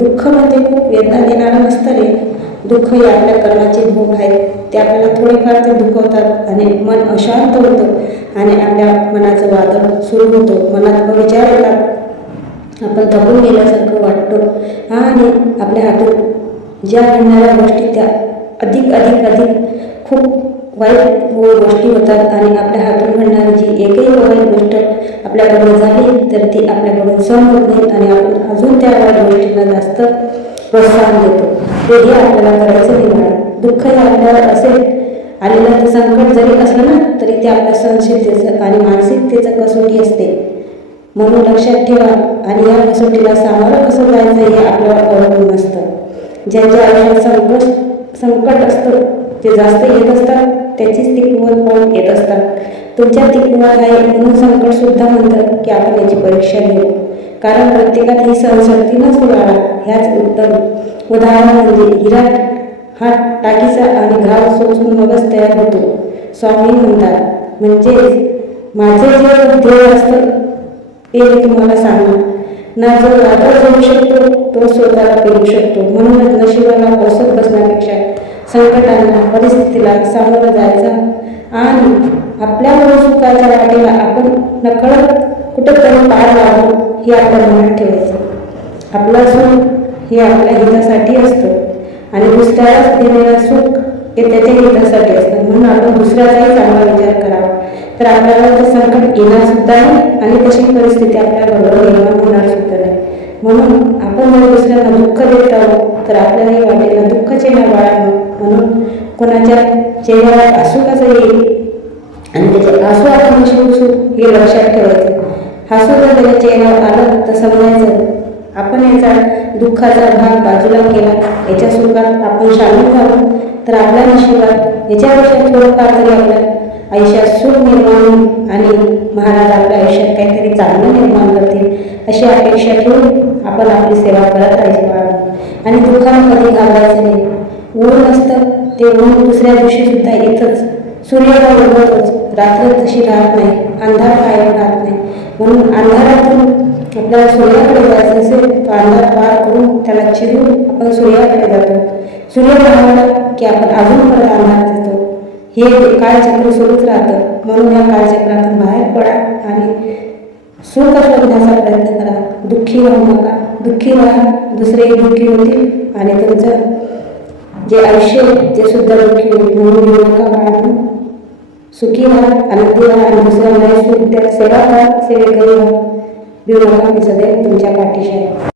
दुःख म्हणजे खूप वेदना देणारं नसतं रे. दुःख हे आपल्या कर्माचे भोग आहेत. ते आपल्याला थोडेफार ते दुखवतात आणि मन अशांत होतं आणि आपल्या मनाचं वादळ सुरू होतं. मनात विचार येतात, आपण थकून गेल्यासारखं वाटतं आणि आपल्या हातून ज्या घडणाऱ्या गोष्टी त्या अधिक अधिक अधिक खूप वाईट गोष्टी होतात आणि आपल्या हातून घडणारी जी एकही वाईट गोष्ट आपल्याकडून झाली तर ती आपल्याकडून सहन होत नाही आणि आपण अजून त्या वाईट गोष्टींना जास्त प्रोत्साहन देतो. तेही आपल्याला करायचं नाही बाळा. दुःख हे आपल्यावर असेल आलेलं तर संकट जरी असलं ना तरी ते आपल्या सहनशीलतेचं आणि मानसिकतेचं कसोटी असते. म्हणून लक्षात ठेवा आणि या कसोटीला सामोरं कसं जायचं हे आपल्यावर अवलंबून असतं. ज्यांच्या आयुष्यात संकट असतं जे जास्त येत असतात त्याचीच ती कुवत पाहून येत असतात. तुमच्या ती कुवत आहे म्हणून संकट सुद्धा म्हणतात की आपण याची परीक्षा घेऊ. कारण प्रत्येकात ही सहनशक्ती नसते बाळा. ह्याच उत्तम उदाहरण म्हणजे हिरा हा टाकीचा आणि घाव सोचून मगच तयार होतो स्वामी म्हणतात. म्हणजे माझे जे ध्येय असतं ते मी तुम्हाला सांगणार ना. जो वादळ होऊ शकतो तो स्वतःला पेरू शकतो. म्हणूनच नशिबाला बसत बसण्यापेक्षा संकटांना परिस्थितीला सामोरं जायचं आणि आपल्या सुखाच्या वाटेला आपण नकळत कुठेतरी पार लावू हे आपल्या मनात ठेवायचं. आपलं सुख हे आपल्या हितासाठी असतं आणि दुसऱ्यालाच देणारं सुख हे त्याच्या हितासाठी असतं. म्हणून आपण दुसऱ्याचाही चांगला विचार करावा तर आपल्याला ते संकट येणार सुद्धा नाही आणि तशी परिस्थिती आपल्याबरोबर निर्माण होणार सुद्धा नाही. म्हणून आपण जर दुसऱ्यांना दुःख देत आहोत तर आपल्यालाही वाटेल दुःखच येणार बाळांनो. म्हणून कोणाच्या चेहऱ्यावर आसू कसं येईल आणि त्याचे आसू आपण कसे पुसू हे लक्षात ठेवायचं. हसू जर त्याच्या चेहऱ्यावर आलं तर समजायचं आपण याचा दुःखाचा भाग बाजूला केला. याच्या सुखात आपण शामिल झालो तर आपल्या नशिबात याच्यापेक्षा थोडंफार तरी आपल्या आयुष्यात सुख निर्माण होईल आणि महाराज आपल्या आयुष्यात काहीतरी चांगलं निर्माण करतील अशी अपेक्षा ठेवून आपण आपली सेवा करत राहायची बाळा. आणि दुःखाला कधी घालवायचं नाही. ऊन असतं ते ऊन दुसऱ्या दिवशी सुद्धा येतच. सूर्याला उगवतोच. रात्र तशी राहत नाही, अंधार कायम राहत नाही. म्हणून अंधारातून आपल्याला सूर्याकडे जायचं असेल तर अंधार पार करून त्याला चिरून आपण सूर्याकडे जातो. सूर्य राहला की आपण अजून परत अंधारात येतो. हे काळचक्र सुरूच राहतं. म्हणून या काळचक्रातून बाहेर पडा आणि सुख शोधण्याचा प्रयत्न करा. दुःखी राहू नका. दुःखी राहा, दुसरेही दुःखी होतील आणि तुमचं जे आयुष्य ते सुद्धा दुःखी होईल. म्हणून घेऊ नका बाळांनो. सुखी राहा, आनंदी राहा आणि दुसऱ्यांनाही सुख द्या. सेवा करा, सेवेकरी राहा. घेऊ नका. मी सदैव तुमच्या पाठीशी आहे.